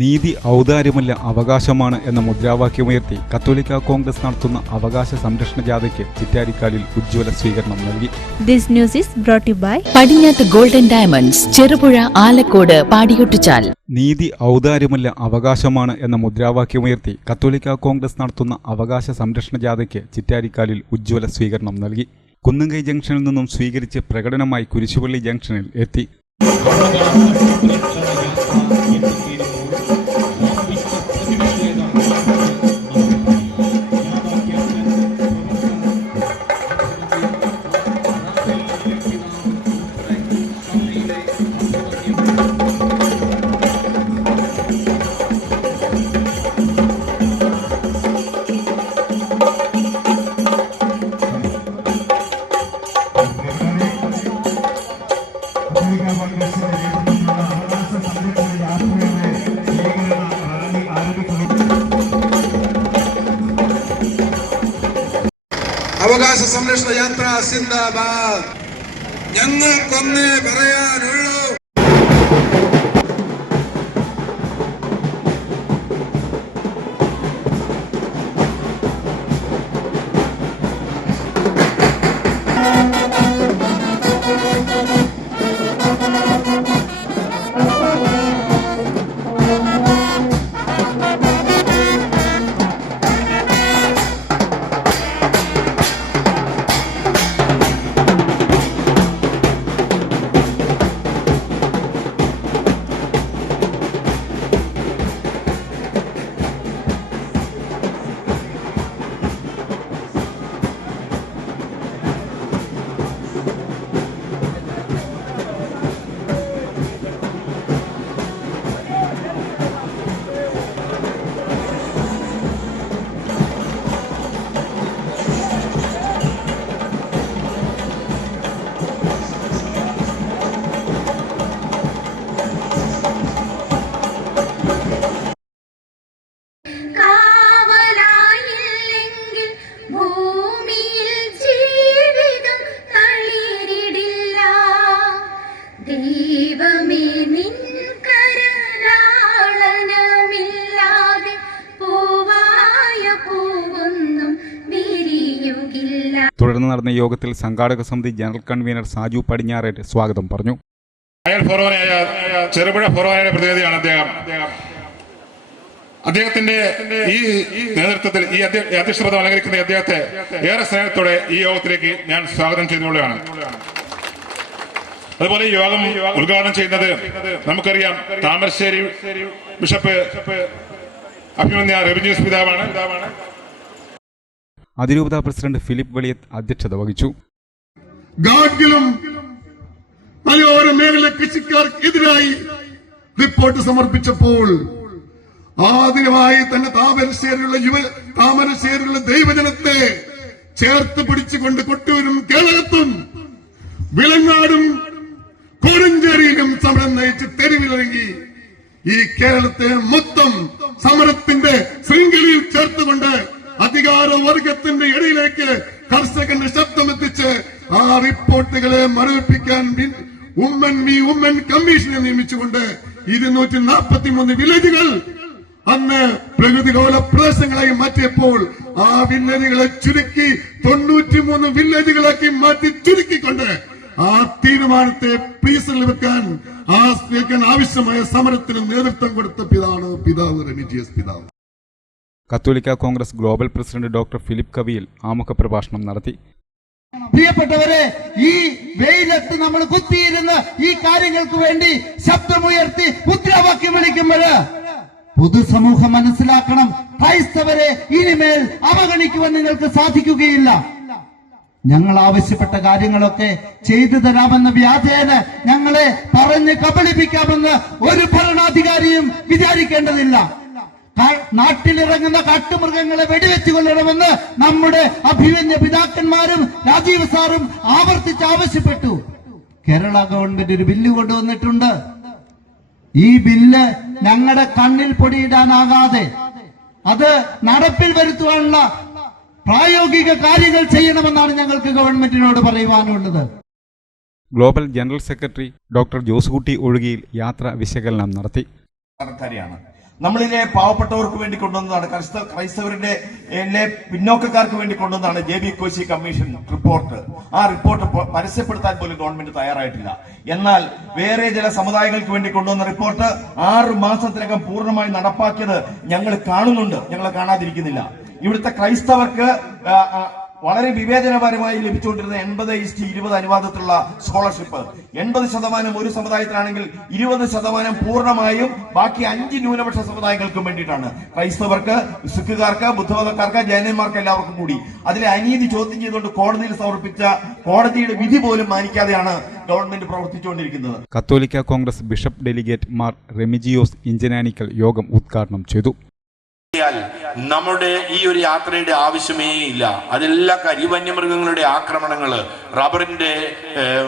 നീതി ഔദാര്യമല്ല അവകാശമാണ് എന്ന മുദ്രാവാക്യമുയർത്തി കത്തോലിക്ക കോൺഗ്രസ് നടത്തുന്ന അവകാശ സംരക്ഷണ ജാഥയ്ക്ക് ചിറ്റാരിക്കാലിൽ ഉജ്ജ്വല സ്വീകരണം നൽകി. This news is brought you by Padinjath golden diamonds, Cherupuzha, Alakode, Padiyottuchal. നീതി ഔദാര്യമല്ല അവകാശമാണ് എന്ന മുദ്രാവാക്യമുയർത്തി കത്തോലിക്ക കോൺഗ്രസ് നടത്തുന്ന അവകാശ സംരക്ഷണ ജാഥയ്ക്ക് ചിറ്റാരിക്കാലിൽ ഉജ്ജ്വല സ്വീകരണം നൽകി. കുന്നംകൈ ജംഗ്ഷനിൽ നിന്നും സ്വീകരിച്ച് പ്രകടനമായി കുരിശുപള്ളി ജംഗ്ഷനിൽ എത്തി. അവകാശ സംരക്ഷണ യാത്ര സിന്ദാബാദ്. ഞങ്ങൾക്കൊന്നേ പറയാനുള്ളൂ. തുടർന്ന് നടന്ന യോഗത്തിൽ സംഘാടക സമിതി ജനറൽ കൺവീനർ സാജു പടിഞ്ഞാറേറ്റ് സ്വാഗതം പറഞ്ഞു. ചെറുപുഴ ഫോറോനയുടെ പ്രതിനിധിയാണ് അദ്ദേഹം. അദ്ദേഹത്തിന്റെ ഈ നേതൃത്വത്തിൽ ഈ അധ്യക്ഷപദം അലങ്കരിക്കുന്ന അദ്ദേഹത്തെ ഏറെ സ്നേഹത്തോടെ ഈ യോഗത്തിലേക്ക് ഞാൻ സ്വാഗതം ചെയ്തുകൊള്ളുകയാണ്. അതുപോലെ ഈ യോഗം ഉദ്ഘാടനം ചെയ്യുന്നത് നമുക്കറിയാം, താമരശ്ശേരി ബിഷപ്പ് അഭിമന്യ റെവന്യൂസ് പിതാവാണ്. അതിരൂപത പ്രസിഡന്റ് ഫിലിപ്പ് വെളിയത്ത് അധ്യക്ഷത വഹിച്ചു. ഗാഡ്ഗിലും മലയോര മേഖല കൃഷിക്കാർക്കെതിരായി റിപ്പോർട്ട് സമർപ്പിച്ചപ്പോൾ ആദ്യമായി തന്നെ താമരശ്ശേരിയുള്ള ദൈവജനത്തെ ചേർത്ത് പിടിച്ചുകൊണ്ട് കൊട്ടൂരും കേരളത്തും വിലങ്ങാടും കോഴഞ്ചേരിയിലും സമരം നയിച്ച് തെരുവിലിറങ്ങി ഈ കേരളത്തെ മൊത്തം സമരത്തിന്റെ ശൃംഖലയിൽ ചേർത്തുകൊണ്ട് അധികാരവർഗത്തിന്റെ ഇടയിലേക്ക് കർഷകന്റെ ശബ്ദമെത്തിച്ച് ആ റിപ്പോർട്ടുകളെ മരവിപ്പിക്കാൻ ഉമ്മൻ കമ്മീഷനെ നിയമിച്ചുകൊണ്ട് 243 വില്ലേജുകൾ അന്ന് പ്രകൃതിലോല പ്രദേശങ്ങളായി മാറ്റിയപ്പോൾ ആ വില്ലേജുകളെ ചുരുക്കി 93 വില്ലേജുകളാക്കി മാറ്റി ചുരുക്കിക്കൊണ്ട് ആ തീരുമാനത്തെ പീസിൽ വെക്കാൻ ആവശ്യമായ സമരത്തിന് നേതൃത്വം കൊടുത്ത പിതാവ് റെമിജിയസ് പിതാവ്. കത്തോലിക്ക congress global president doctor Philip കവിയിൽ ആമുഖ പ്രഭാഷണം നടത്തി. പ്രിയപ്പെട്ടവരെ, ഈ വെയിലത്ത് നമ്മൾ കുത്തിയിരുന്ന് ഈ കാര്യങ്ങൾക്ക് വേണ്ടി ശബ്ദമുയർത്തി മുദ്രാവാക്യം വിളിക്കുമ്പോൾ പൊതുസമൂഹം മനസ്സിലാക്കണം, ക്രൈസ്തവരെ ഇനിമേൽ അവഗണിക്കുവാൻ നിങ്ങൾക്ക് സാധിക്കുകയില്ല. ഞങ്ങൾ ആവശ്യപ്പെട്ട കാര്യങ്ങളൊക്കെ ചെയ്തു തരാമെന്ന വ്യാജേന ഞങ്ങളെ പറഞ്ഞ് കബളിപ്പിക്കാമെന്ന് ഒരു ഭരണാധികാരിയും വിചാരിക്കേണ്ടതില്ല. നാട്ടിലിറങ്ങുന്ന കാട്ടുമൃഗങ്ങളെ വെടിവെച്ചു കൊല്ലണമെന്ന് നമ്മുടെ അഭിമന്യ പിതാക്കന്മാരും രാജീവ് സാറും ആവർത്തിച്ച് ആവശ്യപ്പെട്ടു. കേരള ഗവൺമെന്റ് ഒരു ബില്ല് കൊണ്ടുവന്നിട്ടുണ്ട്. ഈ ബില്ല് ഞങ്ങളുടെ കണ്ണിൽ പൊടിയിടാനാകാതെ അത് നടപ്പിൽ വരുത്തുവാനുള്ള പ്രായോഗിക കാര്യങ്ങൾ ചെയ്യണമെന്നാണ് ഞങ്ങൾക്ക് ഗവൺമെന്റിനോട് പറയുവാനുള്ളത്. Global general secretary doctor Josekutty ഒഴുകിയിൽ യാത്ര വിശകലനം നടത്തി. നമ്മളിലെ പാവപ്പെട്ടവർക്ക് വേണ്ടി കൊണ്ടുവന്നതാണ്, ക്രൈസ്തവരുടെ പിന്നോക്കക്കാർക്ക് വേണ്ടി കൊണ്ടുവന്നതാണ് JB കോശി കമ്മീഷൻ റിപ്പോർട്ട്. ആ റിപ്പോർട്ട് പരസ്യപ്പെടുത്താൻ പോലും ഗവൺമെന്റ് തയ്യാറായിട്ടില്ല. എന്നാൽ വേറെ ചില സമുദായങ്ങൾക്ക് വേണ്ടി കൊണ്ടുവന്ന റിപ്പോർട്ട് 6 മാസത്തിനകം പൂർണ്ണമായി നടപ്പാക്കിയത് ഞങ്ങൾ കാണുന്നുണ്ട്, ഞങ്ങൾ കാണാതിരിക്കുന്നില്ല. ഇവിടുത്തെ ക്രൈസ്തവർക്ക് വളരെ വിവേചനപരമായി ലഭിച്ചുകൊണ്ടിരുന്ന 80:20 അനുപാതത്തിലുള്ള സ്കോളർഷിപ്പ് 80% ഒരു സമുദായത്തിലാണെങ്കിൽ 20% പൂർണ്ണമായും ബാക്കി 5 ന്യൂനപക്ഷ സമുദായങ്ങൾക്കും വേണ്ടിയിട്ടാണ്. ക്രൈസ്തവർക്ക്, സിഖുകാർക്ക്, ബുദ്ധമതക്കാർക്ക്, ജൈനന്മാർക്ക് എല്ലാവർക്കും കൂടി. അതിലെ അനീതി ചോദ്യം ചെയ്തുകൊണ്ട് കോടതിയിൽ സമർപ്പിച്ച കോടതിയുടെ വിധി പോലും മാനിക്കാതെയാണ് ഗവൺമെന്റ് പ്രവർത്തിച്ചുകൊണ്ടിരിക്കുന്നത്. കത്തോലിക്ക കോൺഗ്രസ് ബിഷപ്പ് ഡെലിഗേറ്റ് മാർ റെമിജിയോസ് ഇഞ്ചനാനിക്കൽ യോഗം ഉദ്ഘാടനം ചെയ്തു. നമ്മുടെ ഈ ഒരു യാത്രയുടെ ആവശ്യമേ ഇല്ല. അതെല്ലാം വന്യമൃഗങ്ങളുടെ ആക്രമണങ്ങള്, റബ്ബറിന്റെ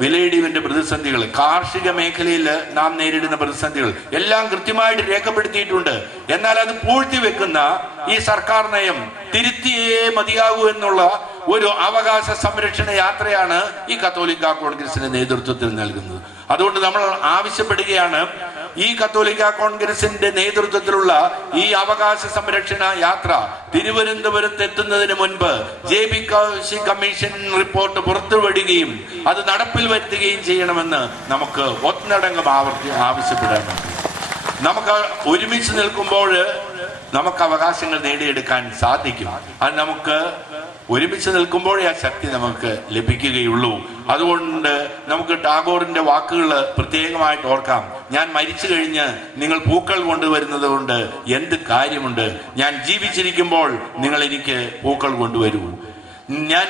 വിലയിടിവിന്റെ പ്രതിസന്ധികൾ, കാർഷിക മേഖലയിൽ നാം നേരിടുന്ന പ്രതിസന്ധികൾ എല്ലാം കൃത്യമായിട്ട് രേഖപ്പെടുത്തിയിട്ടുണ്ട്. എന്നാൽ അത് പൂഴ്ത്തിവെക്കുന്ന ഈ സർക്കാർ നയം തിരുത്തിയേ മതിയാകൂ എന്നുള്ള ഒരു അവകാശ സംരക്ഷണ യാത്രയാണ് ഈ കത്തോലിക്ക കോൺഗ്രസിന്റെ നേതൃത്വത്തിൽ നൽകുന്നത്. അതുകൊണ്ട് നമ്മൾ ആവശ്യപ്പെടുകയാണ്, ഈ കത്തോലിക്ക കോൺഗ്രസിന്റെ നേതൃത്വത്തിലുള്ള ഈ അവകാശ സംരക്ഷണ യാത്ര തിരുവനന്തപുരത്ത് എത്തുന്നതിന് മുൻപ് JB കോശി കമ്മീഷൻ റിപ്പോർട്ട് പുറത്തുവിടുകയും അത് നടപ്പിൽ വരുത്തുകയും ചെയ്യണമെന്ന് നമുക്ക് ഒന്നടങ്കം ആവശ്യപ്പെടാനുണ്ട്. നമുക്ക് ഒരുമിച്ച് നിൽക്കുമ്പോൾ നമുക്ക് അവകാശങ്ങൾ നേടിയെടുക്കാൻ സാധിക്കും. അത് നമുക്ക് ഒരുമിച്ച് നിൽക്കുമ്പോഴേ ആ ശക്തി നമുക്ക് ലഭിക്കുകയുള്ളൂ. അതുകൊണ്ട് നമുക്ക് ടാഗോറിന്റെ വാക്കുകൾ പ്രത്യേകമായിട്ട് ഓർക്കാം. ഞാൻ മരിച്ചു കഴിഞ്ഞ് നിങ്ങൾ പൂക്കൾ കൊണ്ടുവരുന്നത് കൊണ്ട് എന്ത് കാര്യമുണ്ട്? ഞാൻ ജീവിച്ചിരിക്കുമ്പോൾ നിങ്ങൾ എനിക്ക് പൂക്കൾ കൊണ്ടുവരൂ. ഞാൻ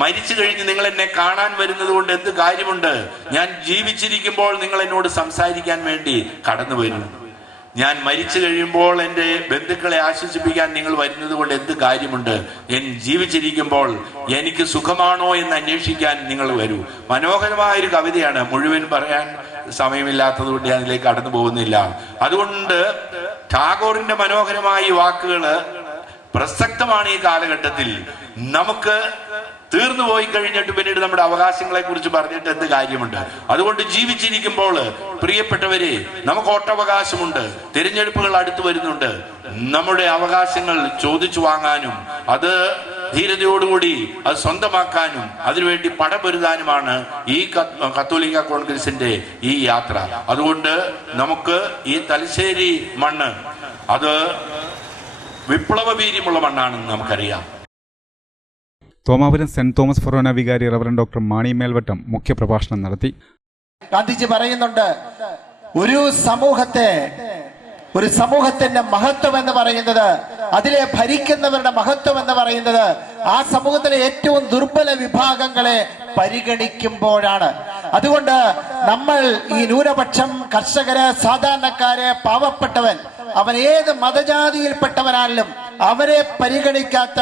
മരിച്ചു കഴിഞ്ഞ് നിങ്ങൾ എന്നെ കാണാൻ വരുന്നത് കൊണ്ട് എന്ത് കാര്യമുണ്ട്? ഞാൻ ജീവിച്ചിരിക്കുമ്പോൾ നിങ്ങൾ എന്നോട് സംസാരിക്കാൻ വേണ്ടി കടന്നു വരൂ. ഞാൻ മരിച്ചു കഴിയുമ്പോൾ എൻ്റെ ബന്ധുക്കളെ ആശ്വസിപ്പിക്കാൻ നിങ്ങൾ വരുന്നത് കൊണ്ട് എന്ത് കാര്യമുണ്ട്? ഞാൻ ജീവിച്ചിരിക്കുമ്പോൾ എനിക്ക് സുഖമാണോ എന്ന് അന്വേഷിക്കാൻ നിങ്ങൾ വരൂ. മനോഹരമായൊരു കവിതയാണ്. മുഴുവൻ പറയാൻ സമയമില്ലാത്തത് കൊണ്ട് ഞാൻ അതിലേക്ക് കടന്നു പോകുന്നില്ല. അതുകൊണ്ട് ടാഗോറിന്റെ മനോഹരമായ ഈ വാക്കുകള് പ്രസക്തമാണ് ഈ കാലഘട്ടത്തിൽ. നമുക്ക് തീർന്നു പോയി കഴിഞ്ഞിട്ട് പിന്നീട് നമ്മുടെ അവകാശങ്ങളെ കുറിച്ച് പറഞ്ഞിട്ട് എന്ത് കാര്യമുണ്ട്? അതുകൊണ്ട് ജീവിച്ചിരിക്കുമ്പോൾ പ്രിയപ്പെട്ടവരെ, നമുക്ക് വോട്ടവകാശമുണ്ട്. തിരഞ്ഞെടുപ്പുകൾ അടുത്തു വരുന്നുണ്ട്. നമ്മുടെ അവകാശങ്ങൾ ചോദിച്ചു വാങ്ങാനും അത് ധീരതയോടുകൂടി അത് സ്വന്തമാക്കാനും അതിനുവേണ്ടി പടപൊരുതാനുമാണ് ഈ കത്തോലിക്ക കോൺഗ്രസിന്റെ ഈ യാത്ര. അതുകൊണ്ട് നമുക്ക് ഈ തലശ്ശേരി മണ്ണ് അത് വിപ്ലവ വീര്യമുള്ള മണ്ണാണെന്ന് നമുക്കറിയാം. തോമാപുരം സെന്റ് തോമസ് ഫൊറോന വികാരി റവറന്റ് ഡോക്ടർ മാണി മേൽവട്ടം മുഖ്യപ്രഭാഷണം നടത്തി. ഗാന്ധിജി പറയുന്നുണ്ട്, ഒരു സമൂഹത്തിന്റെ മഹത്വം എന്ന് പറയുന്നത്, അതിലെ ഭരിക്കുന്നവരുടെ മഹത്വം എന്ന് പറയുന്നത് ആ സമൂഹത്തിലെ ഏറ്റവും ദുർബല വിഭാഗങ്ങളെ പരിഗണിക്കുമ്പോഴാണ്. അതുകൊണ്ട് നമ്മൾ ഈ ന്യൂനപക്ഷം, കർഷകര്, സാധാരണക്കാര്, പാവപ്പെട്ടവൻ, അവൻ ഏത് മതജാതിയിൽപ്പെട്ടവനാലും അവരെ പരിഗണിക്കാത്ത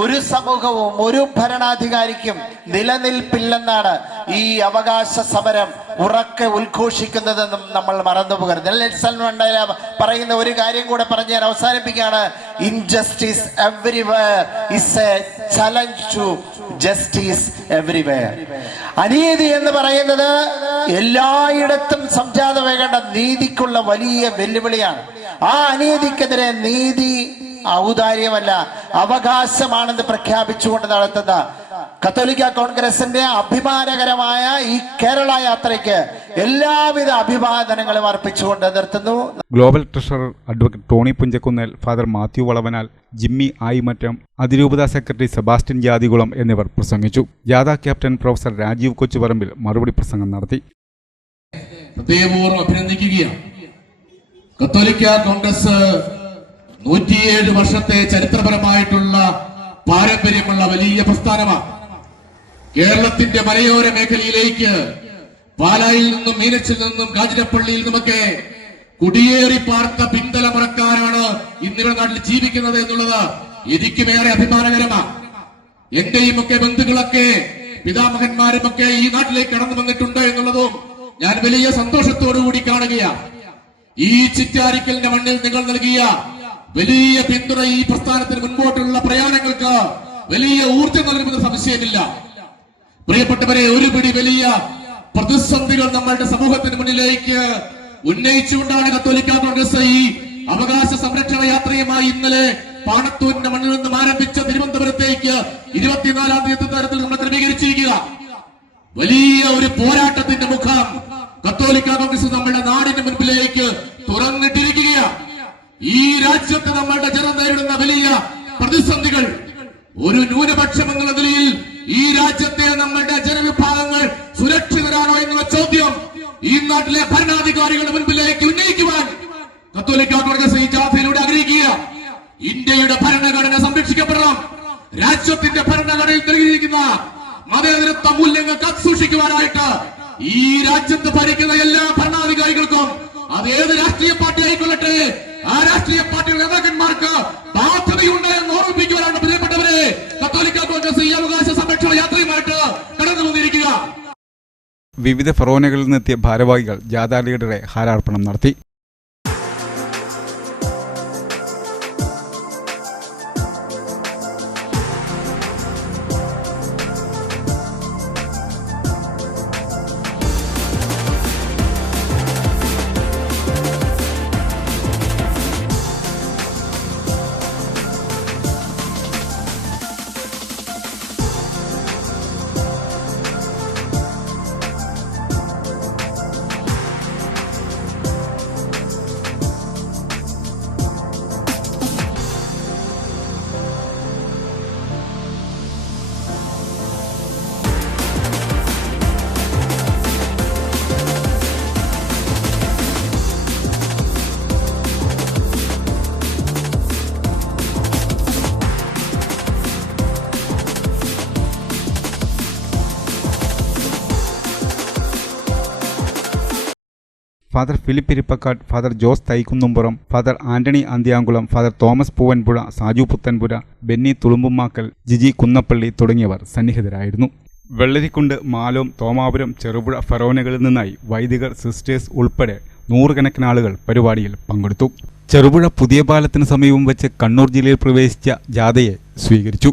ഒരു സമൂഹവും ഒരു ഭരണാധികാരിക്കും നിലനിൽപ്പില്ലെന്നാണ് ഈ അവകാശ സമരം ഉറക്കെ ഉദ്ഘോഷിക്കുന്നതെന്നും നമ്മൾ മറന്നുപോകരുത്. നെൽസൺ മണ്ടേല പറയുന്ന ഒരു കാര്യം കൂടെ പറഞ്ഞ് ഞാൻ അവസാനിപ്പിക്കുകയാണ്. Injustice everywhere is a challenge to justice everywhere. അനീതി എന്ന് പറയുന്നത് എല്ലായിടത്തും സംജാതമാകേണ്ട നീതിക്കുള്ള വലിയ വെല്ലുവിളിയാണ്. ആ അനീതിക്കെതിരെ നീതി ഔദാര്യമല്ല, അവകാശമാണെന്ന് പ്രഖ്യാപിച്ചുകൊണ്ട് നടത്തുന്ന കത്തോലിക്ക കോൺഗ്രസിന്റെ അഭിമാനകരമായ ഈ കേരള യാത്രയ്ക്ക് എല്ലാവിധ അഭിവാദനങ്ങളും അർപ്പിച്ചുകൊണ്ട് നിർത്തുന്നു. Global treasurer advocate Tony Punchakunnel, father Mathew Valavanal, Jimmy Ayimattam, അതിരൂപത സെക്രട്ടറി സെബാസ്റ്റ്യൻ ജാതികുളം എന്നിവർ പ്രസംഗിച്ചു. ജാഥ ക്യാപ്റ്റൻ പ്രൊഫസർ രാജീവ് കൊച്ചുപറമ്പിൽ മറുപടി പ്രസംഗം നടത്തി. ഹൃദയപൂർവ്വം അഭിനന്ദിക്കുകയാണ്. കത്തോലിക്ക കോൺഗ്രസ് 107 വർഷത്തെ ചരിത്രപരമായിട്ടുള്ള പാരമ്പര്യമുള്ള വലിയ പ്രസ്ഥാനമാണ്. കേരളത്തിന്റെ മലയോര മേഖലയിലേക്ക് പാലായിൽ നിന്നും, മീനച്ചിൽ നിന്നും, കാഞ്ഞിരപ്പള്ളിയിൽ നിന്നുമൊക്കെ കുടിയേറി പാർത്ത പിന്തലമുറക്കാരാണ് ഇന്നിവിടെ നാട്ടിൽ ജീവിക്കുന്നത് എന്നുള്ളത് എനിക്കുമേറെ അഭിമാനകരമാണ്. എന്റെയും ഒക്കെ ബന്ധുക്കളൊക്കെ, പിതാമഹന്മാരുമൊക്കെ ഈ നാട്ടിലേക്ക് കടന്നു വന്നിട്ടുണ്ട് എന്നുള്ളതും ഞാൻ വലിയ സന്തോഷത്തോടുകൂടി കാണുകയാണ്. ഈ ചിറ്റാരിക്കലിന്റെ മണ്ണിൽ നിങ്ങൾ നൽകിയ വലിയ പിന്തുണ ഈ പ്രസ്ഥാനത്തിന് മുൻപോട്ടുള്ള പ്രയാണങ്ങൾക്ക് വലിയ ഊർജ്ജം നൽകുമെന്ന് സംശയമില്ല. പ്രിയപ്പെട്ടവരെ, ഒരു പിടി വലിയ പ്രതിസന്ധികൾ നമ്മളുടെ സമൂഹത്തിന് മുന്നിലേക്ക് ഉന്നയിച്ചുകൊണ്ടാണ് കത്തോലിക്ക കോൺഗ്രസ് ഈ അവകാശ സംരക്ഷണ യാത്രയുമായി ഇന്നലെ പാണത്തൂരിന്റെ മണ്ണിൽ നിന്നും ആരംഭിച്ച തിരുവനന്തപുരത്തേക്ക് 24-ാം തീയതി തരത്തിൽ നമ്മൾ ക്രമീകരിച്ചിരിക്കുക. വലിയ ഒരു പോരാട്ടത്തിന്റെ മുഖം കത്തോലിക്ക കോൺഗ്രസ് നമ്മുടെ നാടിന്റെ മുൻപിലേക്ക് തുറന്നിട്ടിരിക്കുകയാണ്. ഈ രാജ്യത്ത് നമ്മളുടെ ജനം നേരിടുന്ന വലിയ പ്രതിസന്ധികൾ, ഒരു ന്യൂനപക്ഷം എന്നുള്ള നിലയിൽ ഈ രാജ്യത്തെ നമ്മളുടെ ജനവിഭാഗങ്ങൾ സുരക്ഷിതരാണോ എന്നുള്ള ചോദ്യം ഈ നാട്ടിലെ ഭരണാധികാരികളുടെ മുൻപിലേക്ക് ഉന്നയിക്കുവാൻ കത്തോലിക്ക കോൺഗ്രസ് ഈ ജാഥയിലൂടെ ആഗ്രഹിക്കുക. ഇന്ത്യയുടെ ഭരണഘടന സംരക്ഷിക്കപ്പെടണം. രാജ്യത്തിന്റെ ഭരണഘടനയിൽ നൽകിയിരിക്കുന്ന മതേതരത്വ മൂല്യങ്ങൾ കാത്തുസൂക്ഷിക്കുവാനായിട്ട് ഈ രാജ്യത്ത് ഭരിക്കുന്ന എല്ലാ ഭരണാധികാരികൾക്കും അത് ഏത് രാഷ്ട്രീയ പാർട്ടി ആയിക്കൊള്ളട്ടെ, ആ രാഷ്ട്രീയ പാർട്ടിയുടെ നേതാക്കന്മാർക്ക് ബാധ്യതയുണ്ട് എന്ന് ഓർമ്മിപ്പിക്കുവാനാണ് പ്രിയപ്പെട്ടവരെ കത്തോലിക്ക കോൺഗ്രസ് ഈ അവകാശ സംരക്ഷണ യാത്രയുമായിട്ട് കടന്നു വന്നിരിക്കുക. വിവിധ ഫെറോനകളിൽ നിന്നെത്തിയ ഭാരവാഹികൾ ജാഥാ ലീഡറെ ഹാരാർപ്പണം നടത്തി. Father Philip Irippakkad, father Jose Thaikkunnumpuram, father Antony Anthyankulam, father Thomas Poovanpuzha, Saju Puthanpura, Benny Thulumbumakkal, Jiji Kunnappally തുടങ്ങിയവർ സന്നിഹിതരായിരുന്നു. വെള്ളരിക്കുണ്ട്, മാലോം, തോമാപുരം, ചെറുപുഴ ഫെറോനകളിൽ നിന്നായി വൈദികർ, സിസ്റ്റേഴ്സ് ഉൾപ്പെടെ നൂറുകണക്കിന് ആളുകൾ പരിപാടിയിൽ പങ്കെടുത്തു. ചെറുപുഴ പുതിയ പാലത്തിന് സമീപം വെച്ച് കണ്ണൂർ ജില്ലയിൽ പ്രവേശിച്ച ജാഥയെ സ്വീകരിച്ചു.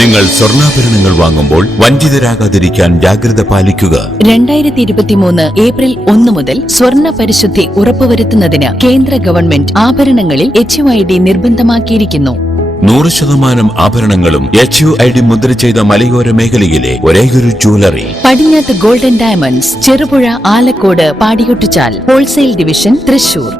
നിങ്ങൾ സ്വർണ്ണാഭരണങ്ങൾ വാങ്ങുമ്പോൾ വഞ്ചിതരാകാതിരിക്കാൻ ജാഗ്രത പാലിക്കുക. 2023 ഏപ്രിൽ 1 മുതൽ സ്വർണ്ണ പരിശുദ്ധി ഉറപ്പുവരുത്തുന്നതിന് കേന്ദ്ര ഗവൺമെന്റ് ആഭരണങ്ങളിൽ HUID നിർബന്ധമാക്കിയിരിക്കുന്നു. 100% ആഭരണങ്ങളും HUID മുദ്ര ചെയ്ത മലയോര മേഖലയിലെ ഒരേയൊരു jewellery Padinjath golden diamonds, Cherupuzha, Alakode, Padiyottuchal, wholesale division, Thrissur.